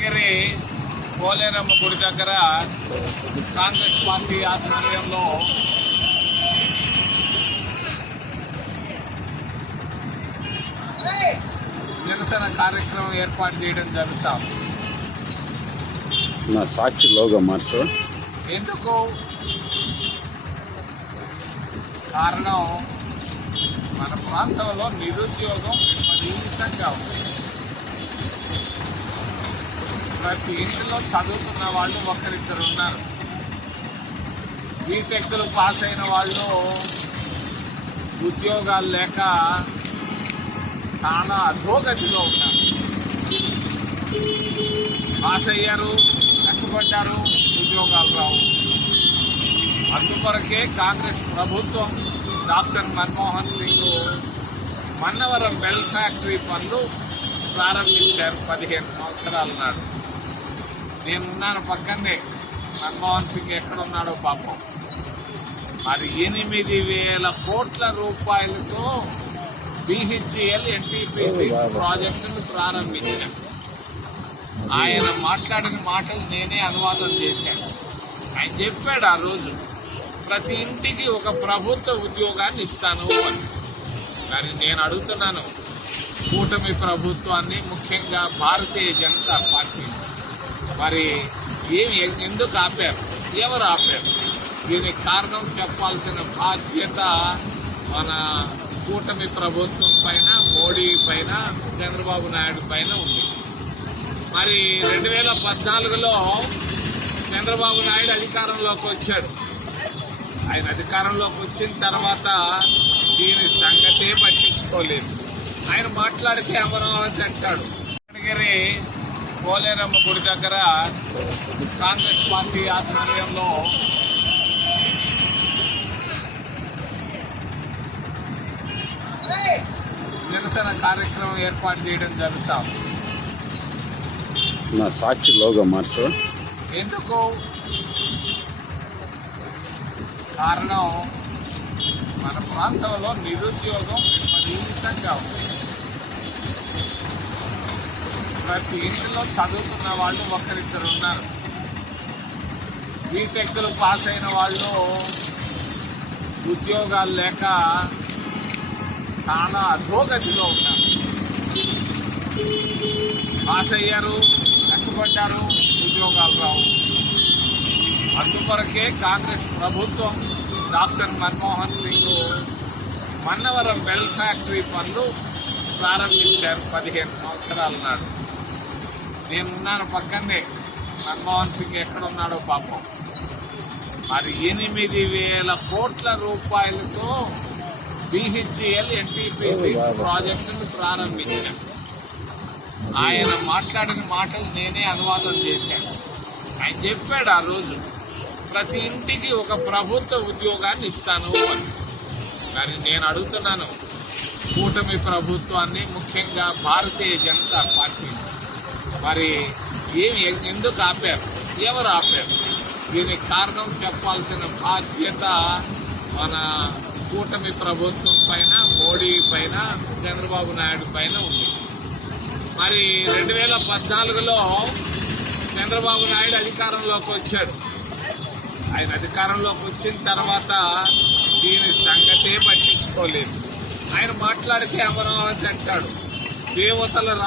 గిరి పోలేరమ్మ గుడి దగ్గర కాంగ్రెస్ పార్టీ ఆధ్వర్యంలో నిరసన కార్యక్రమం ఏర్పాటు చేయడం జరుగుతాం. నా సాక్షి లోగో మార్చు. ఎందుకు కారణం, మన ప్రాంతంలో నిరుద్యోగం విపరీతంగా ఉంది. ప్రతి ఇంటిలో చదువుతున్న వాళ్ళు ఒకరిద్దరు ఉన్నారు. బీటెక్లు పాస్ అయిన వాళ్ళు ఉద్యోగాలు లేక చాలా అధోగతిలో ఉన్నారు. పాస్ అయ్యారు, కష్టపడ్డారు, ఉద్యోగాలు రావు. అందుకొరకే కాంగ్రెస్ ప్రభుత్వం doctor Manmohan Singh Mannavaram bell factory పనులు ప్రారంభించారు 15 సంవత్సరాల నాడు. నేనున్నాను పక్కనే. మన్మోహన్ సింగ్ ఎక్కడున్నాడో పాపం. మరి 8,000 కోట్ల రూపాయలతో BHEL NTPC ప్రాజెక్టును ప్రారంభించాను. ఆయన మాట్లాడిన మాటలు నేనే అనువాదం చేశాను. ఆయన చెప్పాడు ఆ రోజు, ప్రతి ఇంటికి ఒక ప్రభుత్వ ఉద్యోగాన్ని ఇస్తాను అని. కానీ నేను అడుగుతున్నాను, కూటమి ప్రభుత్వాన్ని, ముఖ్యంగా భారతీయ జనతా పార్టీ మరి ఎందుకు ఆపారు, ఎవరు ఆపారు? దీనికి కారణం చెప్పాల్సిన బాధ్యత మన కూటమి ప్రభుత్వం పైన, మోడీ పైన, చంద్రబాబు నాయుడు పైన ఉంది. మరి 2014లో చంద్రబాబు నాయుడు అధికారంలోకి వచ్చాడు. ఆయన అధికారంలోకి వచ్చిన తర్వాత దీని సంగతే పట్టించుకోలేదు. ఆయన మాట్లాడితే అమరావతి అంటాడు. గిరి పోలేరమ్మ గుడి దగ్గర కాంగ్రెస్ పార్టీ ఆధ్వర్యంలో నిరసన కార్యక్రమం ఏర్పాటు చేయడం జరుగుతాం. నా సాక్షి లోగో మార్చు. ఎందుకు కారణం, మన ప్రాంతంలో నిరుద్యోగం విపరీతంగా ఉంది. ప్రతి ఇంటిలో చదువుతున్న వాళ్ళు ఒకరిద్దరు ఉన్నారు. బీటెక్లు పాస్ అయిన వాళ్ళు ఉద్యోగాలు లేక చాలా అధోగతిలో ఉన్నారు. పాస్ అయ్యారు, కష్టపడ్డారు, ఉద్యోగాలు రావు. అందుకొరకే కాంగ్రెస్ ప్రభుత్వం doctor Manmohan Singh Mannavaram bell factory పనులు ప్రారంభించారు 15 సంవత్సరాల నాడు. నేనున్నాను పక్కనే. మన్మోహన్ సింగ్ ఎక్కడున్నాడో పాపం. మరి 8,000 కోట్ల రూపాయలతో BHEL NTPC ప్రాజెక్టును ప్రారంభించాను. ఆయన మాట్లాడిన మాటలు నేనే అనువాదం చేశాను. ఆయన చెప్పాడు ఆ రోజు, ప్రతి ఇంటికి ఒక ప్రభుత్వ ఉద్యోగాన్ని ఇస్తాను అని. కానీ నేను అడుగుతున్నాను, కూటమి ప్రభుత్వాన్ని, ముఖ్యంగా భారతీయ జనతా పార్టీ మరి ఎందుకు ఆపారు, ఎవరు ఆపారు? దీనికి కారణం చెప్పాల్సిన బాధ్యత మన కూటమి ప్రభుత్వం పైన, మోడీ పైన, చంద్రబాబు నాయుడు పైన ఉంది. మరి 2014లో చంద్రబాబు నాయుడు అధికారంలోకి వచ్చాడు. ఆయన అధికారంలోకి వచ్చిన తర్వాత దీని సంగతే పట్టించుకోలేదు. ఆయన మాట్లాడితే అమరావతి అంటాడు. దేవతల